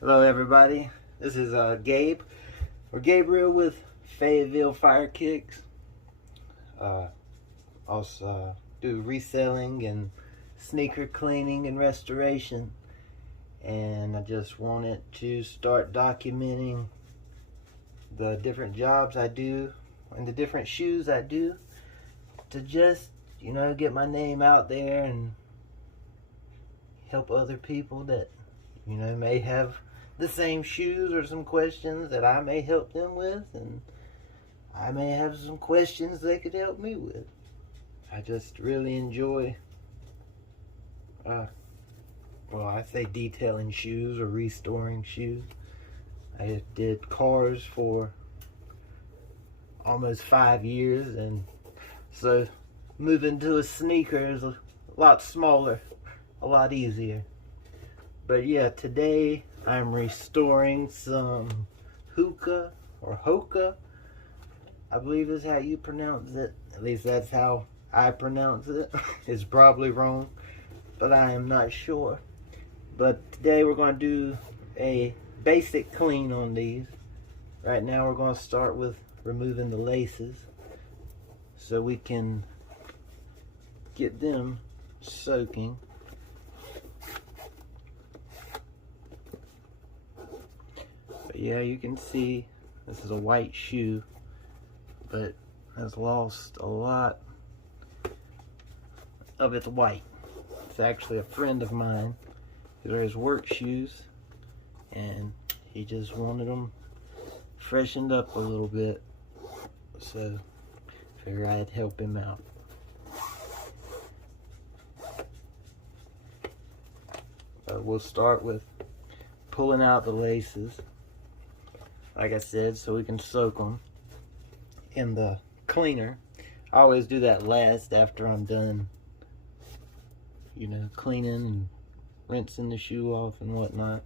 Hello everybody, this is Gabe, or Gabriel with Fayetteville Fire Kicks. Also do reselling and sneaker cleaning and restoration. And I just wanted to start documenting the different jobs I do and the different shoes I do to just, get my name out there and help other people that, may have the same shoes or some questions that I may help them with, and I may have some questions they could help me with. I just really enjoy, I say detailing shoes or restoring shoes. I did cars for almost 5 years, and so moving to a sneaker is a lot smaller, a lot easier. But yeah, today I'm restoring some Hoka or Hoka, I believe is how you pronounce it. At least that's how I pronounce it. It's probably wrong, but I am not sure. But today we're going to do a basic clean on these. Right now we're going to start with removing the laces so we can get them soaking. But yeah, you can see this is a white shoe, but has lost a lot of its white. It's actually a friend of mine. These are his work shoes, and he just wanted them freshened up a little bit, so I figured I'd help him out. We'll start with pulling out the laces, like I said, so we can soak them in the cleaner. I always do that last after I'm done, cleaning and rinsing the shoe off and whatnot.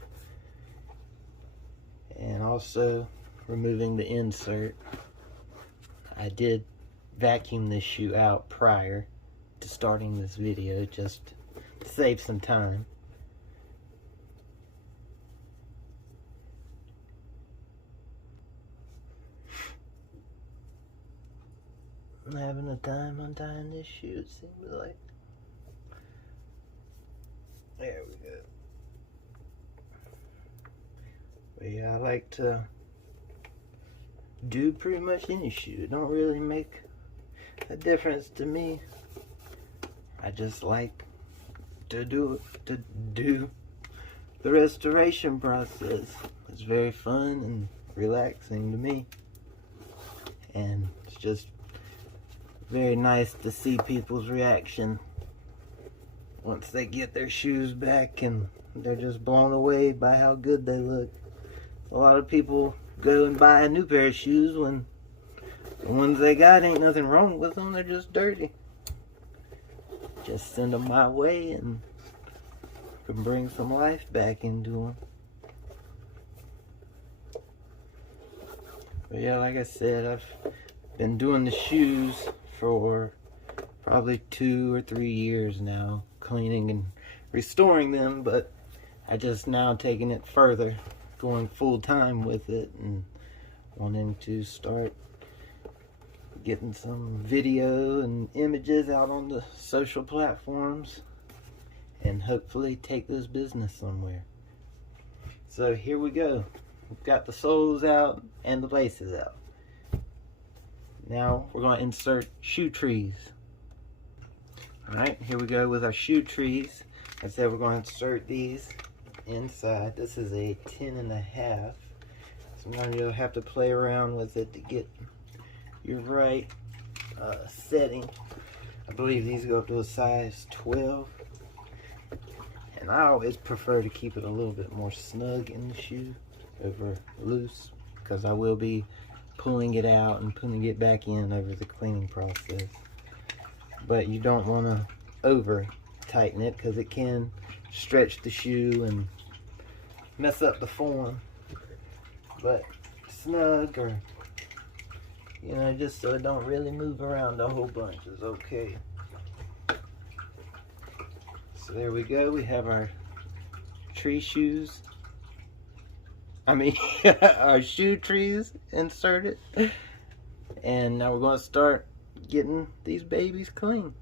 And also removing the insert. I did vacuum this shoe out prior to starting this video just to save some time. I'm having a time untying this shoe, it seems like. There we go. But yeah, I like to do pretty much any shoe. It don't really make a difference to me. I just like to do the restoration process. It's very fun and relaxing to me. And it's just very nice to see people's reaction once they get their shoes back and they're just blown away by how good they look. A lot of people go and buy a new pair of shoes when the ones they got ain't nothing wrong with them, they're just dirty. Just send them my way and can bring some life back into them. But yeah, like I said, I've been doing the shoes for probably 2 or 3 years now, cleaning and restoring them, but I just now taking it further, going full time with it, and wanting to start getting some video and images out on the social platforms and hopefully take this business somewhere. So here we go. We've got the soles out and the laces out. Now we're going to insert shoe trees. Alright, here we go with our shoe trees. Like I said, we're going to insert these inside. This is a 10.5. Sometimes you'll have to play around with it to get your right setting. I believe these go up to a size 12. And I always prefer to keep it a little bit more snug in the shoe over loose, because I will be pulling it out and putting it back in over the cleaning process. But you don't want to over tighten it, because it can stretch the shoe and mess up the form. But snug, or just so it don't really move around a whole bunch, is okay. So there we go, we have our tree shoes. I mean, our shoe trees inserted. And now we're going to start getting these babies clean.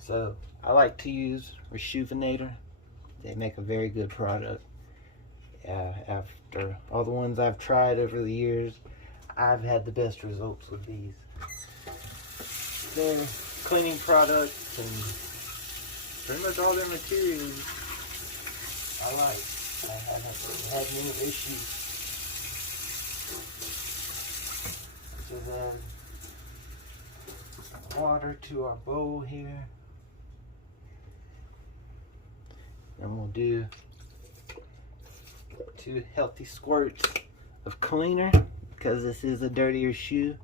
So I like to use Rejuvenator. They make a very good product. After all the ones I've tried over the years, I've had the best results with these. Their cleaning products and pretty much all their materials I like. I haven't had any issues. Just add water to our bowl here. And we'll do 2 healthy squirts of cleaner because this is a dirtier shoe.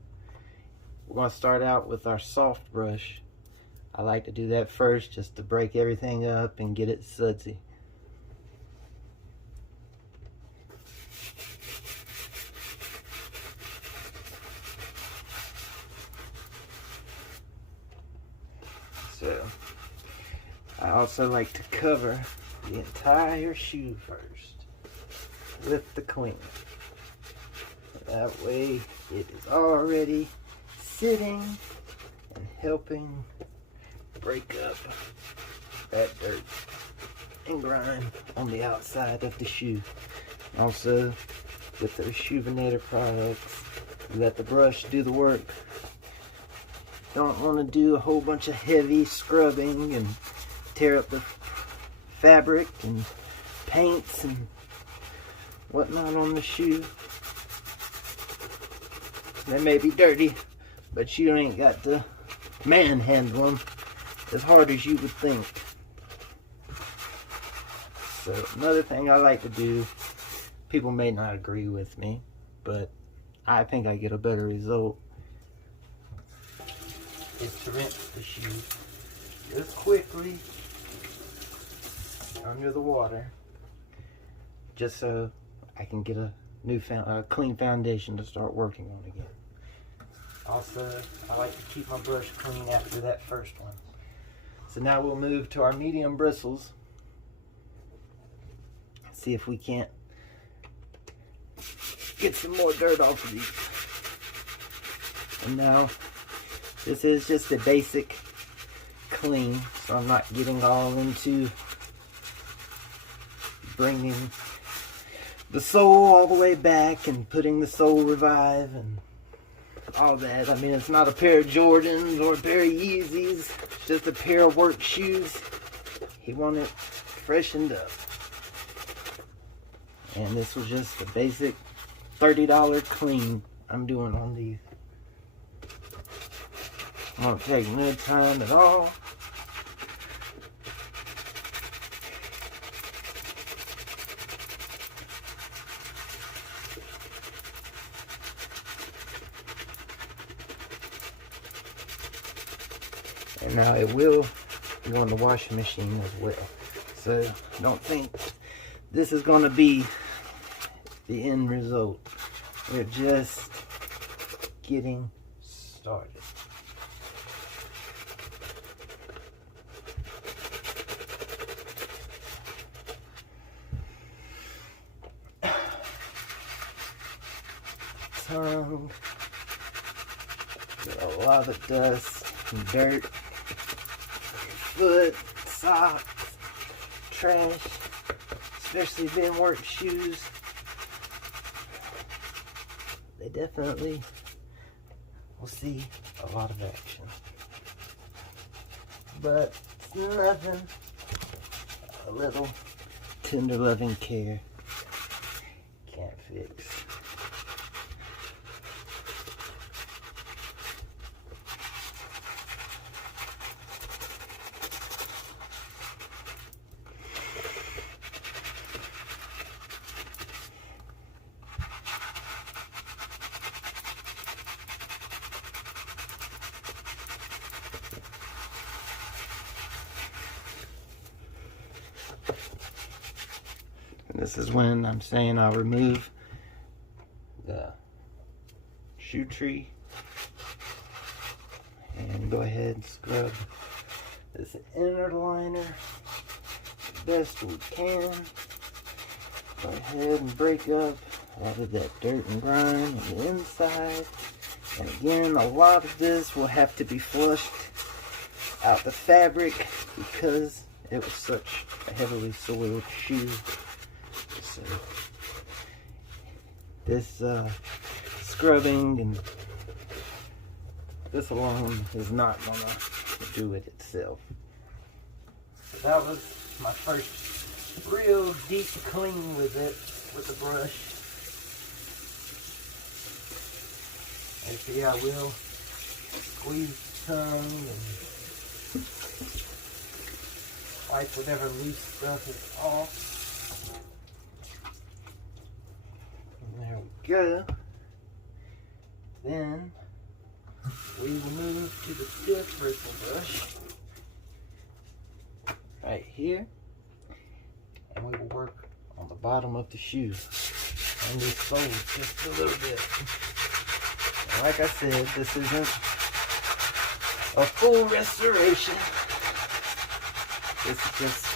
We're going to start out with our soft brush. I like to do that first just to break everything up and get it sudsy. So I also like to cover the entire shoe first with the cleaner. That way it is already sitting and helping break up that dirt and grime on the outside of the shoe. Also, with the Rejuvenator products, you let the brush do the work. Don't want to do a whole bunch of heavy scrubbing and tear up the fabric and paints and whatnot on the shoe. They may be dirty, but you ain't got to manhandle them as hard as you would think. So another thing I like to do, people may not agree with me, but I think I get a better result, is to rinse the shoe just quickly under the water, just so I can get a new clean foundation to start working on again. Also, I like to keep my brush clean after that first one. So now we'll move to our medium bristles. See if we can't get some more dirt off of these. And now, this is just a basic clean, so I'm not getting all into bringing the sole all the way back and putting the sole revive and all that. I mean, it's not a pair of Jordans or a pair of Yeezys. It's just a pair of work shoes. He wanted it freshened up. And this was just a basic $30 clean I'm doing on these. I won't take no time at all. And now it will go in the washing machine as well. So don't think this is going to be the end result. We're just getting started. Tongue, a lot of dust and dirt, foot, socks, trash, especially being work shoes. They definitely will see a lot of action. But it's nothing a little tender loving care can't fix. This is when I'm saying I'll remove the shoe tree and go ahead and scrub this inner liner best we can. Go ahead and break up all of that dirt and grime on the inside. And again, a lot of this will have to be flushed out the fabric because it was such a heavily soiled shoe. So this scrubbing and this alone is not gonna do it itself. So that was my first real deep clean with it, with the brush. And see, I will squeeze the tongue and wipe whatever loose stuff is off. And there we go. Then we will move to the stiff bristle brush right here, and we will work on the bottom of the shoe and these soles just a little bit. And like I said, this isn't a full restoration. This is just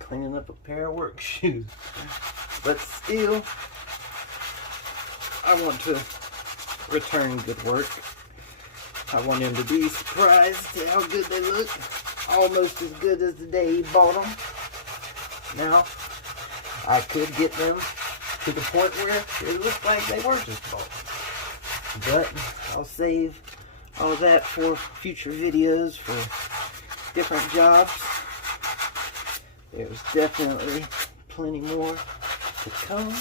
cleaning up a pair of work shoes. But still, I want to return good work. I want him to be surprised at how good they look. Almost as good as the day he bought them. Now, I could get them to the point where it looked like they were just bought. But I'll save all that for future videos, for different jobs. There's definitely plenty more to come.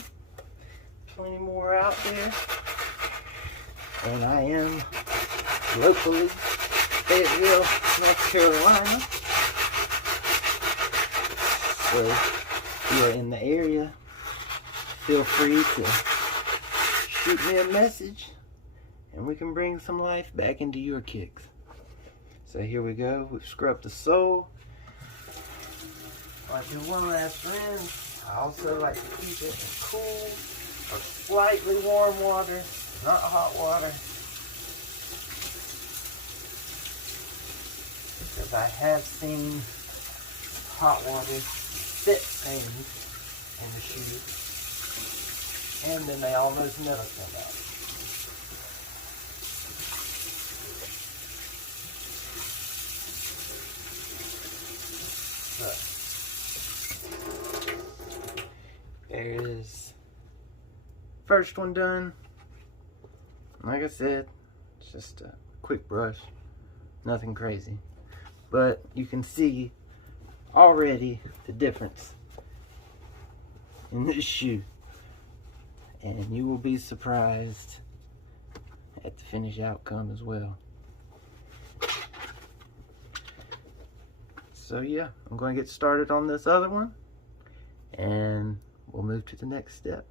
Plenty more out there. And I am locally Fayetteville, North Carolina. So if you're in the area, feel free to shoot me a message and we can bring some life back into your kicks. So here we go. We've scrubbed the sole. I'll do one last rinse. I also like to keep it in cool or slightly warm water, not hot water. Because I have seen hot water set things in the shoe, and then they almost never come out. So, there is first one done. Like I said, it's just a quick brush, nothing crazy. But you can see already the difference in this shoe. And you will be surprised at the finished outcome as well. So yeah, I'm going to get started on this other one and we'll move to the next step.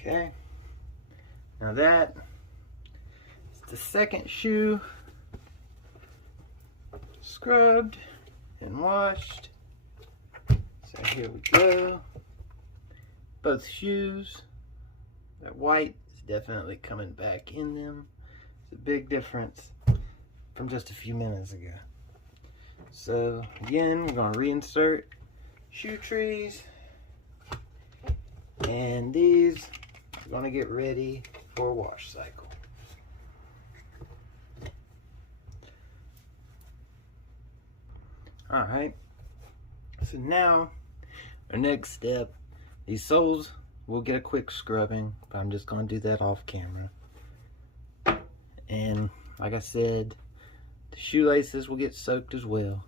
Okay, now that is the second shoe scrubbed and washed. So here we go. Both shoes, that white is definitely coming back in them. It's a big difference from just a few minutes ago. So again, we're going to reinsert shoe trees, and these are going to get ready for a wash cycle. Alright, so now our next step, these soles will get a quick scrubbing, but I'm just going to do that off camera. And like I said, the shoelaces will get soaked as well.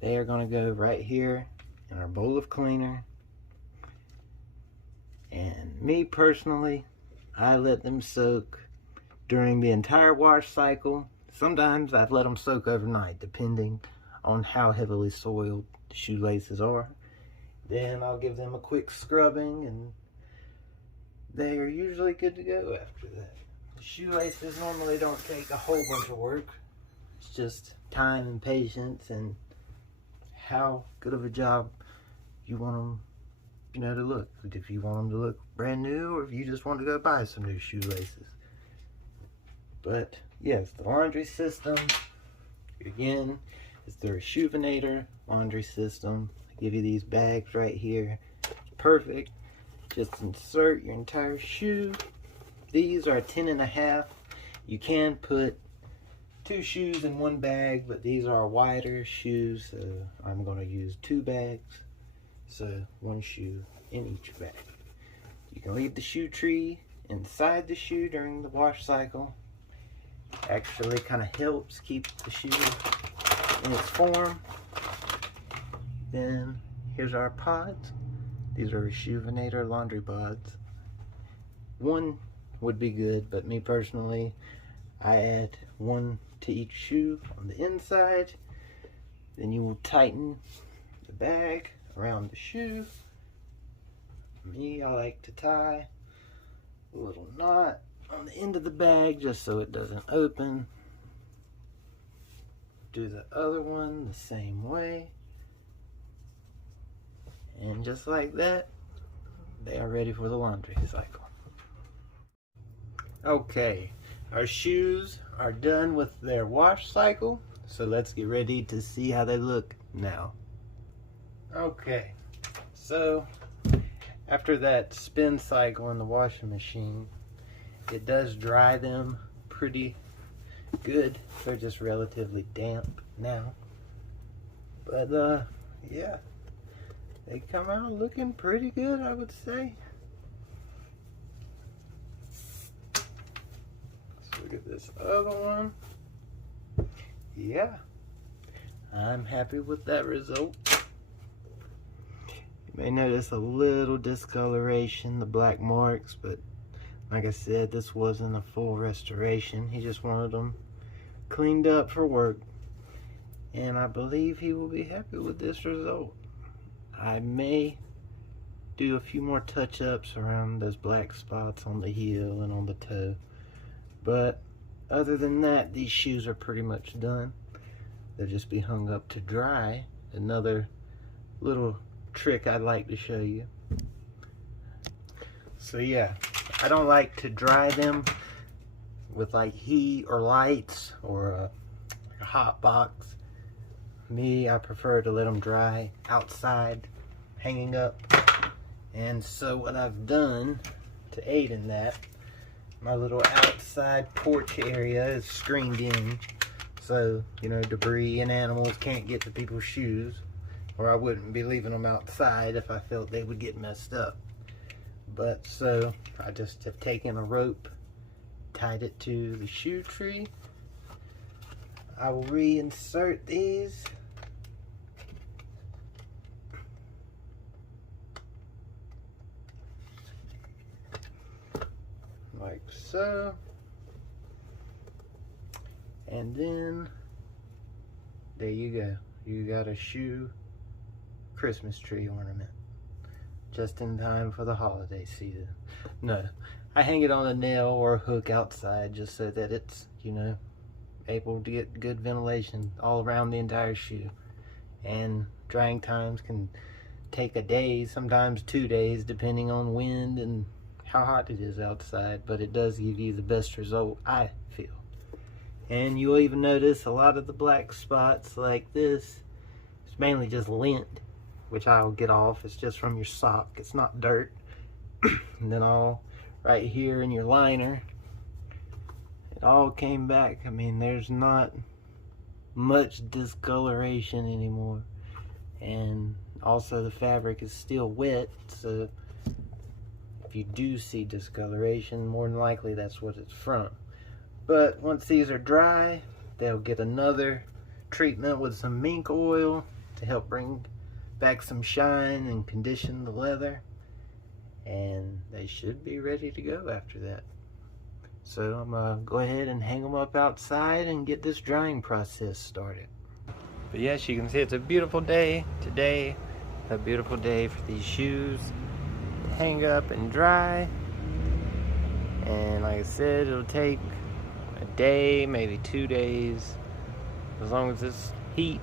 They are going to go right here in our bowl of cleaner. And me personally, I let them soak during the entire wash cycle. Sometimes I've let them soak overnight, depending on how heavily soiled the shoelaces are. Then I'll give them a quick scrubbing, and they are usually good to go after that. The shoelaces normally don't take a whole bunch of work. It's just time and patience and how good of a job you want them, you know, to look. If you want them to look brand new, or if you just want to go buy some new shoelaces. But yes, the laundry system, again, is the Rejuvenator laundry system. I give you these bags right here. It's perfect. Just insert your entire shoe. These are 10.5. You can put 2 shoes in one bag, but these are wider shoes, so I'm going to use 2 bags. So 1 shoe in each bag. You can leave the shoe tree inside the shoe during the wash cycle. Actually kind of helps keep the shoe in its form. Then here's our pods. These are Rejuvenator laundry pods. 1 would be good, but me personally, I add 1 to each shoe on the inside. Then you will tighten the bag around the shoe. Me, I like to tie a little knot on the end of the bag just so it doesn't open. Do the other one the same way. And just like that, they are ready for the laundry cycle. Okay, our shoes are done with their wash cycle, so let's get ready to see how they look now. Okay, so after that spin cycle in the washing machine, it does dry them pretty good. They're just relatively damp now, but yeah, they come out looking pretty good, I would say. Let's look at this other one. Yeah, I'm happy with that result. You may notice a little discoloration, the black marks, but like I said, this wasn't a full restoration. He just wanted them cleaned up for work, and I believe he will be happy with this result. I may do a few more touch-ups around those black spots on the heel and on the toe, but other than that, these shoes are pretty much done. They'll just be hung up to dry. Another little trick I'd like to show you. So yeah, I don't like to dry them with like heat or lights or a hot box. Me, I prefer to let them dry outside, hanging up. And so what I've done to aid in that, my little outside porch area is screened in, so you know, debris and animals can't get to people's shoes, or I wouldn't be leaving them outside if I felt they would get messed up. But so I just have taken a rope, tied it to the shoe tree. I will reinsert these. Like so. And then there you go. You got a shoe Christmas tree ornament. just in time for the holiday season. No, I hang it on a nail or a hook outside just so that it's, you know, able to get good ventilation all around the entire shoe. And drying times can take a day, sometimes 2 days, depending on wind and how hot it is outside, but it does give you the best result, I feel. And you'll even notice a lot of the black spots like this, it's mainly just lint, which I'll get off. It's just from your sock, it's not dirt. And then all right here in your liner, it all came back. I mean, there's not much discoloration anymore. And also the fabric is still wet, so if you do see discoloration, more than likely that's what it's from. But once these are dry, they'll get another treatment with some mink oil to help bring back some shine and condition the leather, and they should be ready to go after that. So I'm gonna go ahead and hang them up outside and get this drying process started. But yes, you can see it's a beautiful day today. A beautiful day for these shoes to hang up and dry. And like I said, it'll take a day, maybe 2 days, as long as this heat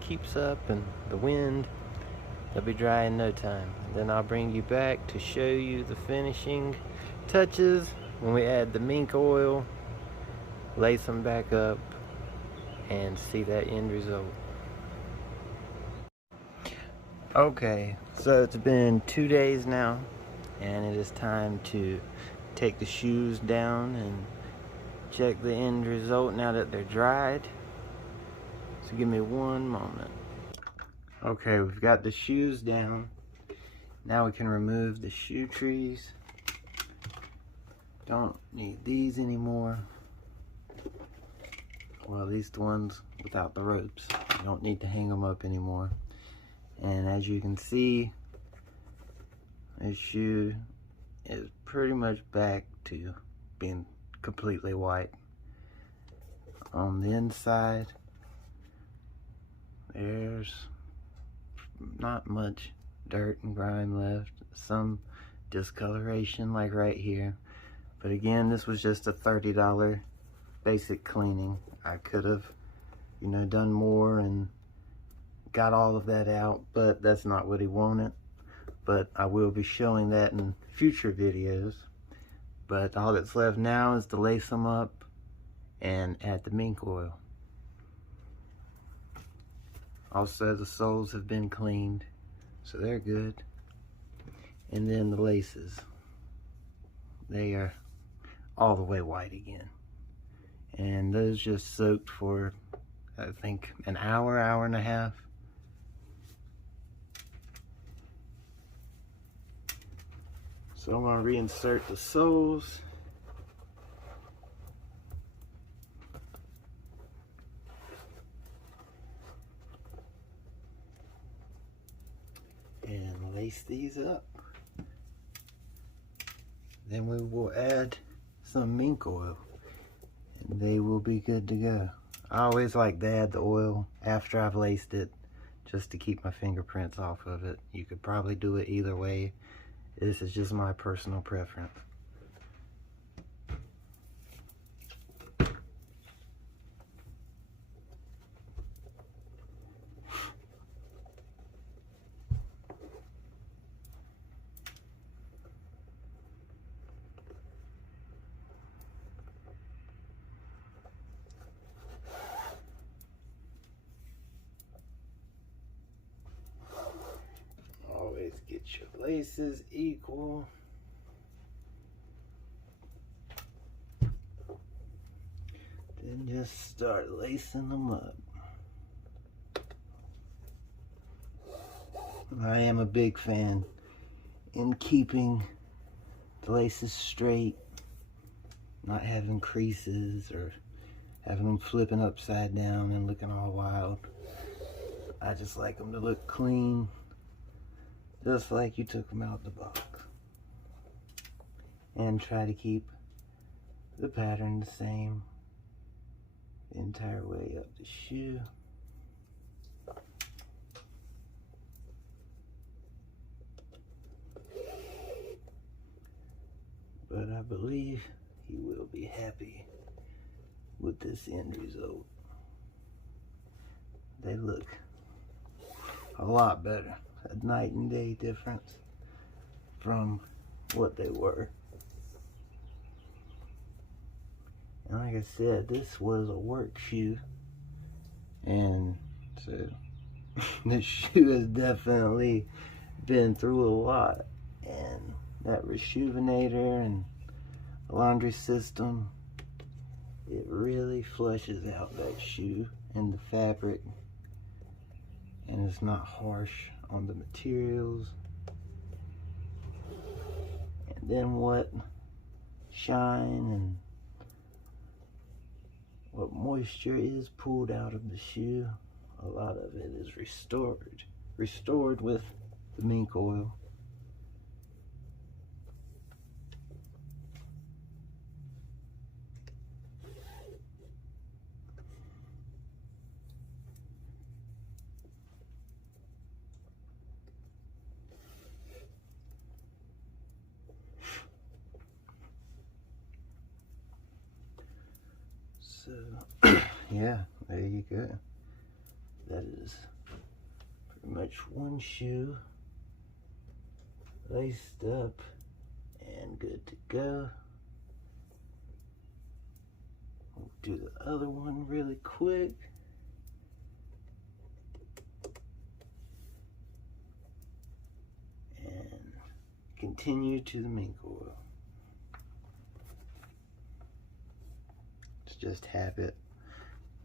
keeps up and the wind. They'll be dry in no time. Then I'll bring you back to show you the finishing touches when we add the mink oil, lace them back up, and see that end result. Okay, so it's been 2 days now, and it is time to take the shoes down and check the end result now that they're dried. So give me one moment. Okay, we've got the shoes down. Now we can remove the shoe trees. Don't need these anymore. Well, these the ones without the ropes. You don't need to hang them up anymore. And as you can see, this shoe is pretty much back to being completely white. On the inside, there's not much dirt and grime left. Some discoloration like right here. But again, this was just a $30 basic cleaning. I could have, you know, done more and got all of that out, but that's not what he wanted. But I will be showing that in future videos. But all that's left now is to lace them up and add the mink oil. Also, the soles have been cleaned, so they're good. And then the laces, they are all the way white again. And those just soaked for, I think, an hour, hour and a half. So I'm going to reinsert the soles. And lace these up. Then we will add some mink oil, and they will be good to go. I always like to add the oil after I've laced it, just to keep my fingerprints off of it. You could probably do it either way. This is just my personal preference. Always get your laces equal. Then just start lacing them up. I am a big fan in keeping the laces straight, not having creases or having them flipping upside down and looking all wild. I just like them to look clean, just like you took them out the box. And try to keep the pattern the same the entire way up the shoe. but I believe he will be happy with this end result. They look a lot better, a night and day difference from what they were. And like I said, this was a work shoe, and so this shoe has definitely been through a lot, and that reshoevinator and laundry system, it really flushes out that shoe and the fabric, and it's not harsh on the materials. And then what shine and what moisture is pulled out of the shoe, a lot of it is restored with the mink oil. So, yeah, there you go. That is pretty much one shoe laced up and good to go. We'll do the other one really quick. And continue to the mink oil. It's just habit,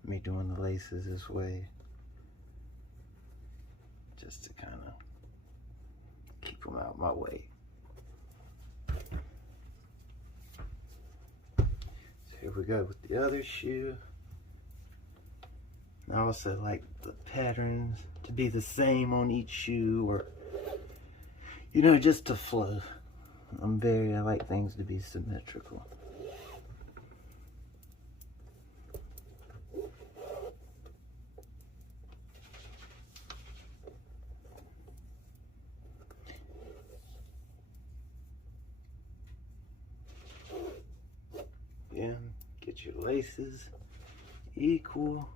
me doing the laces this way, just to kind of keep them out my way. So here we go with the other shoe. I also like the patterns to be the same on each shoe, or you know, just to flow. I like things to be symmetrical. Yeah, get your laces equal.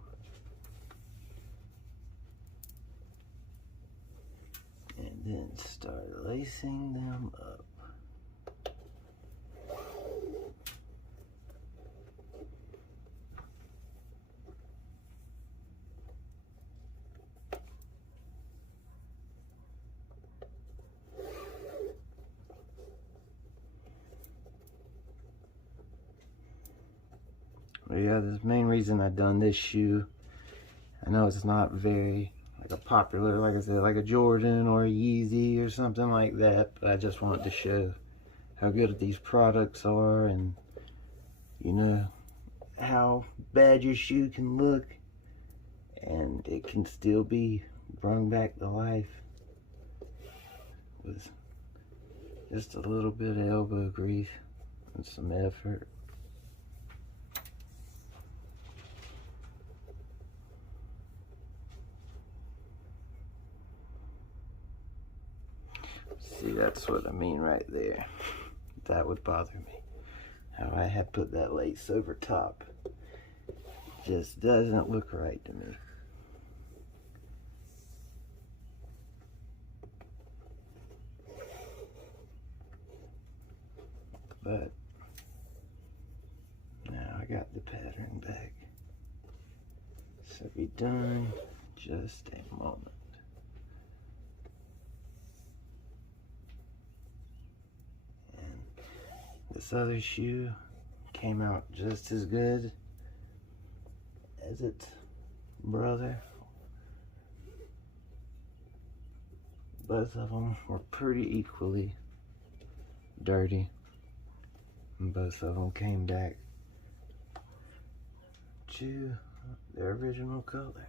And then start lacing them up. But yeah, the main reason I done this shoe, I know it's not very like a popular, like I said, like a Jordan or a Yeezy or something like that, but I just wanted to show how good these products are, and you know how bad your shoe can look and it can still be brought back to life with just a little bit of elbow grease and some effort. See, that's what I mean right there. That would bother me. How I had put that lace over top. Just doesn't look right to me. But now I got the pattern back. So be done just a moment. This other shoe came out just as good as its brother. Both of them were pretty equally dirty, and both of them came back to their original color.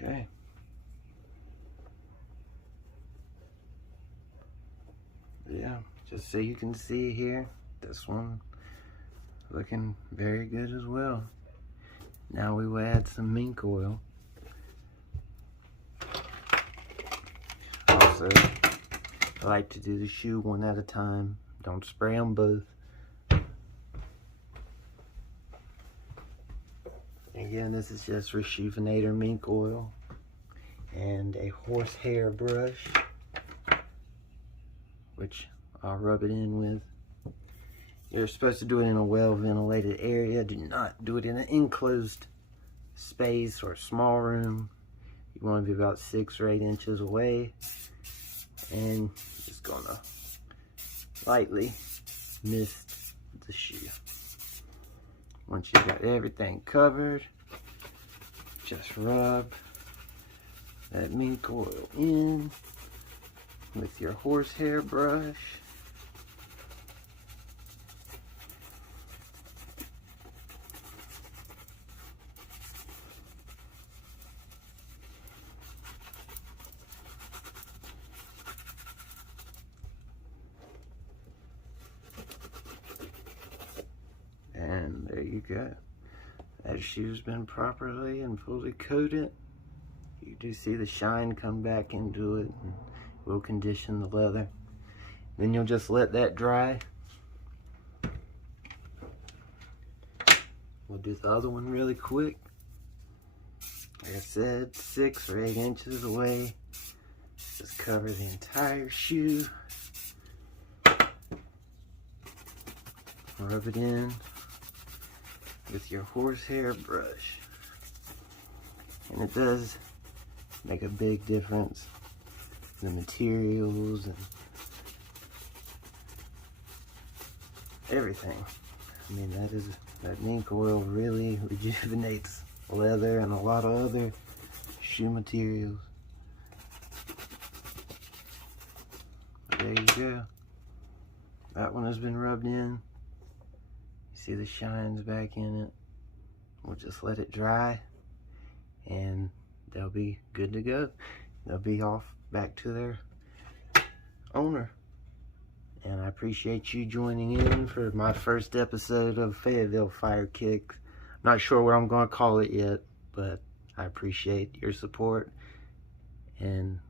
Okay. Yeah, just so you can see here, this one looking very good as well. Now we will add some mink oil. Also, I like to do the shoe one at a time. Don't spray them both. Again, this is just Rejuvenator mink oil and a horsehair brush, which I'll rub it in with. You're supposed to do it in a well-ventilated area. Do not do it in an enclosed space or small room. You want to be about 6 or 8 inches away. And just gonna lightly mist the shoe. Once you've got everything covered, just rub that mink oil in with your horsehair brush. And there you go. That shoe's been properly and fully coated. You do see the shine come back into it, and we'll condition the leather. Then you'll just let that dry. We'll do the other one really quick. Like I said, 6 or 8 inches away. Just cover the entire shoe. Rub it in with your horsehair brush. And it does make a big difference. The materials and everything. I mean, that mink oil really rejuvenates leather and a lot of other shoe materials. There you go. That one has been rubbed in. See the shines back in it. We'll just let it dry and they'll be good to go. They'll be off back to their owner. And I appreciate you joining in for my first episode of Fayetteville Fire Kicks. I'm not sure what I'm going to call it yet, but I appreciate your support and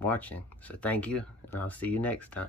watching. So thank you, and I'll see you next time.